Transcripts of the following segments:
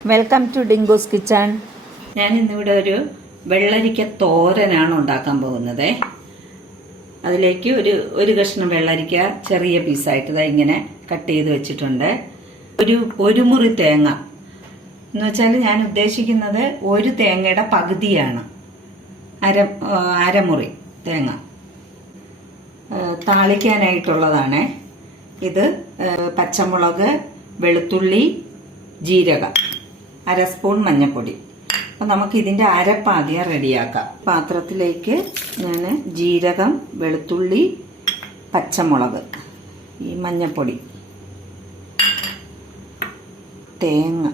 Welcome to ഡിങ്കോസ് kitchen ഞാൻ ഇന്നിവിടെ ഒരു വെള്ളരിക്ക തോരനാണ് ഉണ്ടാക്കാൻ പോകുന്നത്. അതിലേക്ക് ഒരു ഒരു കഷ്ണം വെള്ളരിക്ക ചെറിയ പീസായിട്ട് ഇതാ ഇങ്ങനെ കട്ട് ചെയ്ത് വെച്ചിട്ടുണ്ട്. ഒരു ഒരു മുറി തേങ്ങ. എന്ന് വെച്ചാൽ ഞാൻ ഉദ്ദേശിക്കുന്നത് ഒരു തേങ്ങയുടെ പകുതിയാണ്. അര അരമുറി തേങ്ങ. താളിക്കാനായിട്ടുള്ളതാണ്. ഇത് പച്ചമുളക് വെളുത്തുള്ളി ജീരകം. അര സ്പൂൺ മഞ്ഞൾപ്പൊടി അപ്പം നമുക്ക് ഇതിന്റെ അരപ്പാദ്യം റെഡിയാക്കാം. പാത്രത്തിലേക്ക് ഞാൻ ജീരകം വെളുത്തുള്ളി പച്ചമുളക് ഈ മഞ്ഞൾപ്പൊടി തേങ്ങ.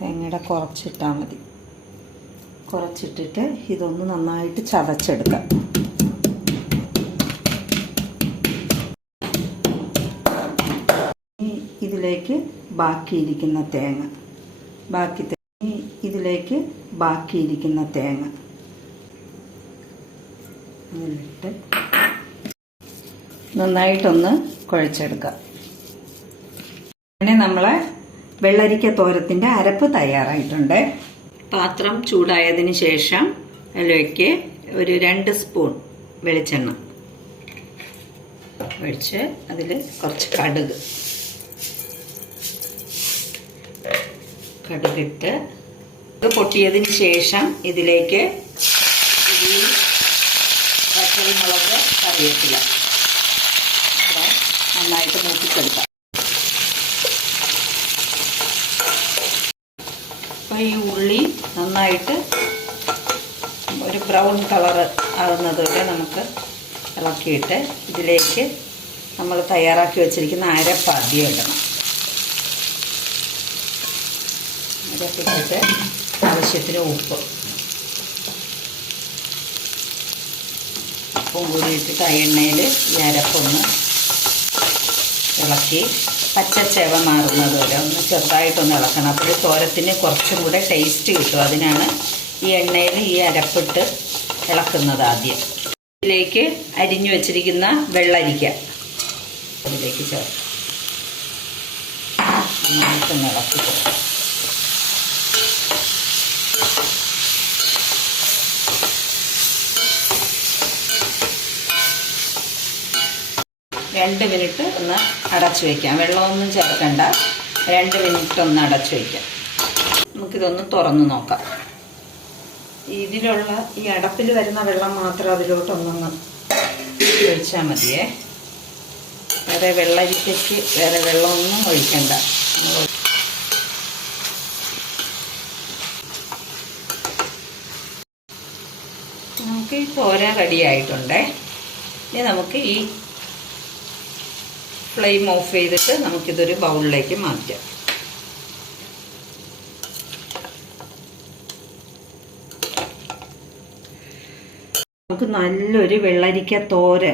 തേങ്ങയുടെ കുറച്ചിട്ടാൽ മതി. കുറച്ചിട്ടിട്ട് ഇതൊന്ന് നന്നായിട്ട് ചതച്ചെടുക്കാം. ഇതിലേക്ക് ബാക്കിയിരിക്കുന്ന തേങ്ങ. ബാക്കി ഇതിലേക്ക് ബാക്കിയിരിക്കുന്ന തേങ്ങ. അതിലിട്ട് നന്നായിട്ടൊന്ന് കുഴച്ചെടുക്കാം. അങ്ങനെ നമ്മളെ വെള്ളരിക്ക തോരത്തിന്റെ അരപ്പ് തയ്യാറായിട്ടുണ്ട്. പാത്രം ചൂടായതിന് ശേഷം അതിലേക്ക് ഒരു രണ്ട് സ്പൂൺ വെളിച്ചെണ്ണ ഒഴിച്ച് അതിൽ കുറച്ച് കടുക്. കടുകിട്ട് ഇത് പൊട്ടിയതിന് ശേഷം ഇതിലേക്ക് പച്ചമുളക് കറിവേപ്പില. നന്നായിട്ട് മൂപ്പിച്ചെടുക്കാം. അപ്പം ഈ ഉള്ളി നന്നായിട്ട് ഒരു ബ്രൗൺ കളറ് ആകുന്നത് വരെ നമുക്ക് ഇളക്കിയിട്ട് ഇതിലേക്ക് നമ്മൾ തയ്യാറാക്കി വെച്ചിരിക്കുന്ന അരപ്പ് ആദ്യം ഇടണം. അരപ്പിട്ടിട്ട് ആവശ്യത്തിന് ഉപ്പ്. ഉപ്പും കൂടി ഇട്ടിട്ട് ആ എണ്ണയിൽ ഇളക്കി. പച്ചച്ചെവ മാറുന്നത് വരെ ഒന്ന് ചെറുതായിട്ടൊന്ന് ഇളക്കണം. അപ്പോൾ തോരത്തിന് കുറച്ചും കൂടെ ടേസ്റ്റ് കിട്ടും. അതിനാണ് ഈ എണ്ണയിൽ ഈ അരപ്പിട്ട് ഇളക്കുന്നത് ആദ്യം. ഇതിലേക്ക് അരിഞ്ഞു വെച്ചിരിക്കുന്ന വെള്ളരിക്ക അതിലേക്ക് നന്നായിട്ടൊന്ന് ഇളക്കി രണ്ട് മിനിറ്റ് ഒന്ന് അടച്ചു വയ്ക്കാം വെള്ളമൊന്നും ചേർക്കണ്ട. രണ്ട് മിനിറ്റ് ഒന്ന് അടച്ചു വയ്ക്കാം നമുക്കിതൊന്ന് തുറന്നു നോക്കാം. ഇതിലുള്ള ഈ അടപ്പിൽ വരുന്ന വെള്ളം മാത്രം അതിലോട്ടൊന്നൊന്ന് ഒഴിച്ചാൽ മതിയേ. വേറെ വെള്ളരിക്കയ്ക്ക് വേറെ വെള്ളമൊന്നും ഒഴിക്കണ്ട. നമുക്ക് ഈ തോര കടിയായിട്ടുണ്ടേ ഇനി നമുക്ക് ഈ ഫ്ലെയിം ഓഫ് ചെയ്തിട്ട് നമുക്കിതൊരു ബൗളിലേക്ക് മാറ്റാം. നമുക്ക് നല്ലൊരു വെള്ളരിക്ക തോര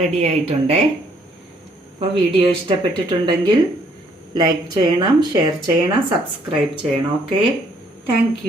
റെഡി ആയിട്ടുണ്ടേ. അപ്പോൾ വീഡിയോ ഇഷ്ടപ്പെട്ടിട്ടുണ്ടെങ്കിൽ ലൈക്ക് ചെയ്യണം ഷെയർ ചെയ്യണം സബ്സ്ക്രൈബ് ചെയ്യണം ഓക്കെ താങ്ക്